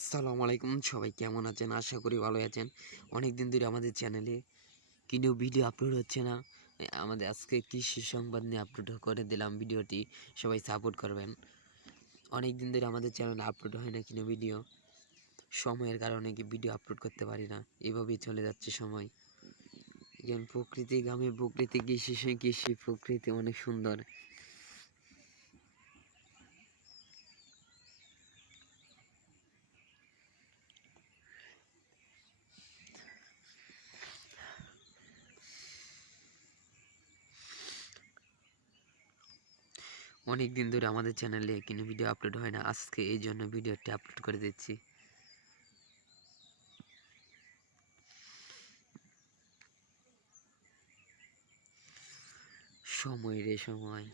আসসালামু আলাইকুম। সবাই কেমন আছেন? আশা করি ভালো আছেন। অনেক দিন ধরে আমাদের চ্যানেলে কিনেও ভিডিও আপলোড হচ্ছে না। আমাদের আজকে কৃষি সংবাদ নিয়ে আপলোড করে দিলাম ভিডিওটি। সবাই সাপোর্ট করবেন। অনেক দিন ধরে আমাদের চ্যানেলে আপলোড হয় না কিনো ভিডিও। সময়ের কারণে কি ভিডিও আপলোড করতে পারি না? এভাবেই চলে যাচ্ছে সময়। প্রকৃতি গ্রামে প্রকৃতি কৃষি কৃষি প্রকৃতি অনেক সুন্দর। অনেক দিন ধরে আমাদের চ্যানেলে কিন্তু ভিডিও আপলোড হয় না। আজকে এই জন্য ভিডিওটি আপলোড করে দিচ্ছি। সময় রে সময়।